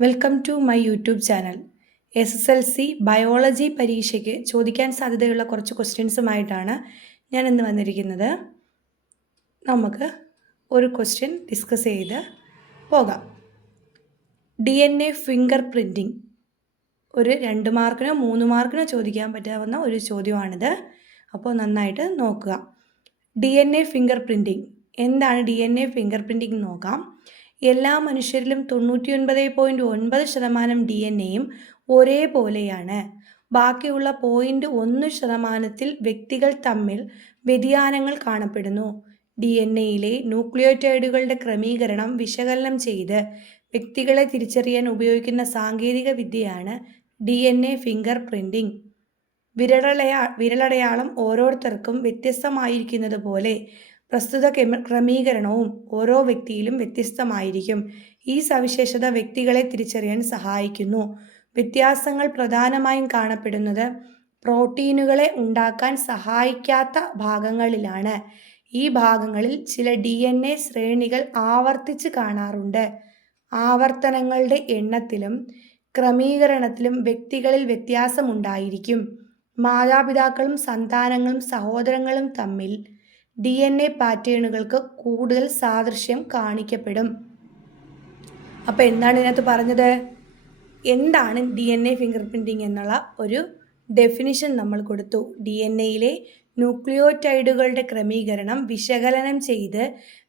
Welcome to my YouTube channel. SSLC biology പരീക്ഷയ്ക്ക് ചോദിക്കാൻ സാധ്യതയുള്ള കുറച്ച് ക്വസ്റ്റ്യൻസുമായിട്ടാണ് ഞാൻ ഇന്ന് വന്നിരിക്കുന്നത്. നമുക്ക് ഒരു ക്വസ്റ്റ്യൻ ഡിസ്കസ് ചെയ്ത് പോകാം. DNA ഫിംഗർ പ്രിൻറ്റിംഗ് ഒരു 2 മാർക്കിനോ 3 മാർക്കിനോ ചോദിക്കാൻ പറ്റാവുന്ന ഒരു ചോദ്യമാണിത്. അപ്പോൾ നന്നായിട്ട് നോക്കുക. DNA ഫിംഗർ പ്രിൻറ്റിംഗ് എന്താണ്? DNA ഫിംഗർ പ്രിൻറ്റിംഗ് നോക്കാം. എല്ലാ മനുഷ്യരിലും 99.9% DNA ഒരേപോലെയാണ്. ബാക്കിയുള്ള 0.1% വ്യക്തികൾ തമ്മിൽ വ്യതിയാനങ്ങൾ കാണപ്പെടുന്നു. DNA ന്യൂക്ലിയോടൈഡുകളുടെ ക്രമീകരണം വിശകലനം ചെയ്ത് വ്യക്തികളെ തിരിച്ചറിയാൻ ഉപയോഗിക്കുന്ന സാങ്കേതിക വിദ്യയാണ് DNA ഫിംഗർ പ്രിൻറ്റിംഗ്. വിരലടയാളം ഓരോരുത്തർക്കും വ്യത്യസ്തമായിരിക്കുന്നത് പോലെ പ്രസ്തുത ക്രമീകരണവും ഓരോ വ്യക്തിയിലും വ്യത്യസ്തമായിരിക്കും. ഈ സവിശേഷത വ്യക്തികളെ തിരിച്ചറിയാൻ സഹായിക്കുന്നു. വ്യത്യാസങ്ങൾ പ്രധാനമായും കാണപ്പെടുന്നത് പ്രോട്ടീനുകളെ ഉണ്ടാക്കാൻ സഹായിക്കാത്ത ഭാഗങ്ങളിലാണ്. ഈ ഭാഗങ്ങളിൽ ചില DNA ശ്രേണികൾ ആവർത്തിച്ച് കാണാറുണ്ട്. ആവർത്തനങ്ങളുടെ എണ്ണത്തിലും ക്രമീകരണത്തിലും വ്യക്തികളിൽ വ്യത്യാസമുണ്ടായിരിക്കും. മാതാപിതാക്കളും സന്താനങ്ങളും സഹോദരങ്ങളും തമ്മിൽ DNA പാറ്റേണുകൾക്ക് കൂടുതൽ സാദൃശ്യം കാണിക്കപ്പെടും. അപ്പോൾ എന്താണ് ഇതിനകത്ത് പറഞ്ഞത്? എന്താണ് DNA ഫിംഗർ പ്രിൻറ്റിംഗ് എന്നുള്ള ഒരു ഡെഫിനിഷൻ നമ്മൾ കൊടുത്തു. DNAയിലെ ന്യൂക്ലിയോടൈഡുകളുടെ ക്രമീകരണം വിശകലനം ചെയ്ത്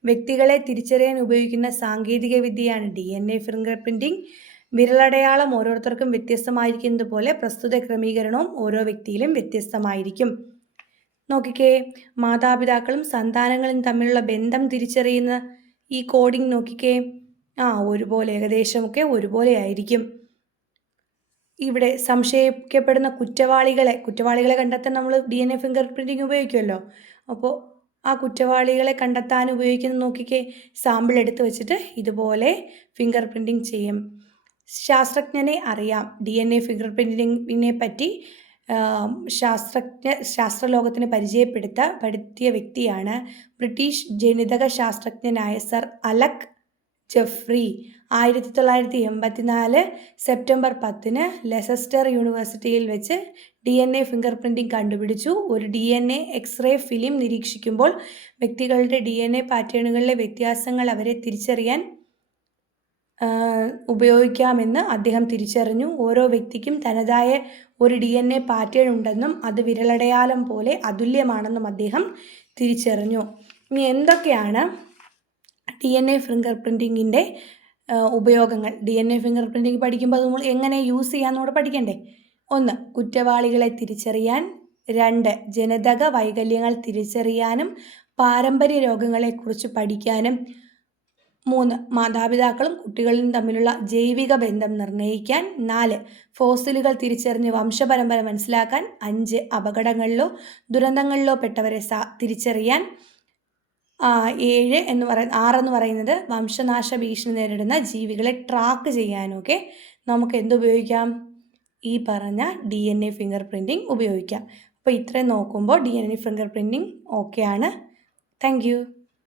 വ്യക്തികളെ തിരിച്ചറിയാൻ ഉപയോഗിക്കുന്ന സാങ്കേതിക വിദ്യയാണ് DNA ഫിംഗർ പ്രിൻറ്റിംഗ്. വിരലടയാളം ഓരോരുത്തർക്കും വ്യത്യസ്തമായിരിക്കുന്നത് പോലെ പ്രസ്തുത ക്രമീകരണവും ഓരോ വ്യക്തിയിലും വ്യത്യസ്തമായിരിക്കും. നോക്കിക്കേ, മാതാപിതാക്കളും സന്താനങ്ങളും തമ്മിലുള്ള ബന്ധം തിരിച്ചറിയുന്ന ഈ കോഡിംഗ് നോക്കിക്കേ. ഒരുപോലെ ഏകദേശമൊക്കെ ഒരുപോലെ ആയിരിക്കും. ഇവിടെ സംശയിക്കപ്പെടുന്ന കുറ്റവാളികളെ കണ്ടെത്താൻ നമ്മൾ DNA ഫിംഗർ പ്രിൻറ്റിംഗ് ഉപയോഗിക്കുമല്ലോ. അപ്പോൾ ആ കുറ്റവാളികളെ കണ്ടെത്താൻ ഉപയോഗിക്കുന്ന നോക്കിക്കേ, സാമ്പിൾ എടുത്ത് വെച്ചിട്ട് ഇതുപോലെ ഫിംഗർ പ്രിൻറ്റിംഗ് ചെയ്യും. ശാസ്ത്രജ്ഞനെ അറിയാം. DNA ഫിംഗർ പ്രിൻറ്റിങ്ങിനെ പറ്റി ശാസ്ത്രലോകത്തിന് പരിചയപ്പെടുത്തിയ വ്യക്തിയാണ് ബ്രിട്ടീഷ് ജനിതക ശാസ്ത്രജ്ഞനായ sir Alec Jeffrey. 1984 September 10 Leicester യൂണിവേഴ്സിറ്റിയിൽ വെച്ച് DNA ഫിംഗർ പ്രിൻറ്റിംഗ് കണ്ടുപിടിച്ചു. ഒരു DNA എക്സ്റേ ഫിലിം നിരീക്ഷിക്കുമ്പോൾ വ്യക്തികളുടെ DNA പാറ്റേണുകളിലെ വ്യത്യാസങ്ങൾ അവരെ തിരിച്ചറിയാൻ ഉപയോഗിക്കാമെന്ന് അദ്ദേഹം തിരിച്ചറിഞ്ഞു. ഓരോ വ്യക്തിക്കും തനതായ ഒരു DNA പാറ്റേൺ ഉണ്ടെന്നും അത് വിരലടയാളം പോലെ അതുല്യമാണെന്നും അദ്ദേഹം തിരിച്ചറിഞ്ഞു. ഇനി എന്തൊക്കെയാണ് DNA ഫിംഗർ പ്രിൻറ്റിങ്ങിൻ്റെ ഉപയോഗങ്ങൾ? DNA ഫിംഗർ പ്രിൻറ്റിംഗ് പഠിക്കുമ്പോൾ നമ്മൾ എങ്ങനെ യൂസ് ചെയ്യാമെന്നൂടെ പഠിക്കണ്ടേ? 1. കുറ്റവാളികളെ തിരിച്ചറിയാൻ. 2. ജനിതക വൈകല്യങ്ങൾ തിരിച്ചറിയാനും പാരമ്പര്യ രോഗങ്ങളെക്കുറിച്ച് പഠിക്കാനും. 3. മാതാപിതാക്കളും കുട്ടികളും തമ്മിലുള്ള ജൈവിക ബന്ധം നിർണ്ണയിക്കാൻ. 4. ഫോസിലുകൾ തിരിച്ചറിഞ്ഞ് വംശപരമ്പര മനസ്സിലാക്കാൻ. 5. അപകടങ്ങളിലോ ദുരന്തങ്ങളിലോ പെട്ടവരെ തിരിച്ചറിയാൻ. 6 എന്ന് പറയുന്നത് വംശനാശ ഭീഷണി നേരിടുന്ന ജീവികളെ ട്രാക്ക് ചെയ്യാനൊക്കെ നമുക്ക് എന്തുപയോഗിക്കാം? ഈ പറഞ്ഞ DNA ഫിംഗർ പ്രിൻറ്റിംഗ് ഉപയോഗിക്കാം. അപ്പോൾ ഇത്രയും നോക്കുമ്പോൾ DNA ഫിംഗർ പ്രിൻറ്റിംഗ് ഓക്കെയാണ്. Thank you.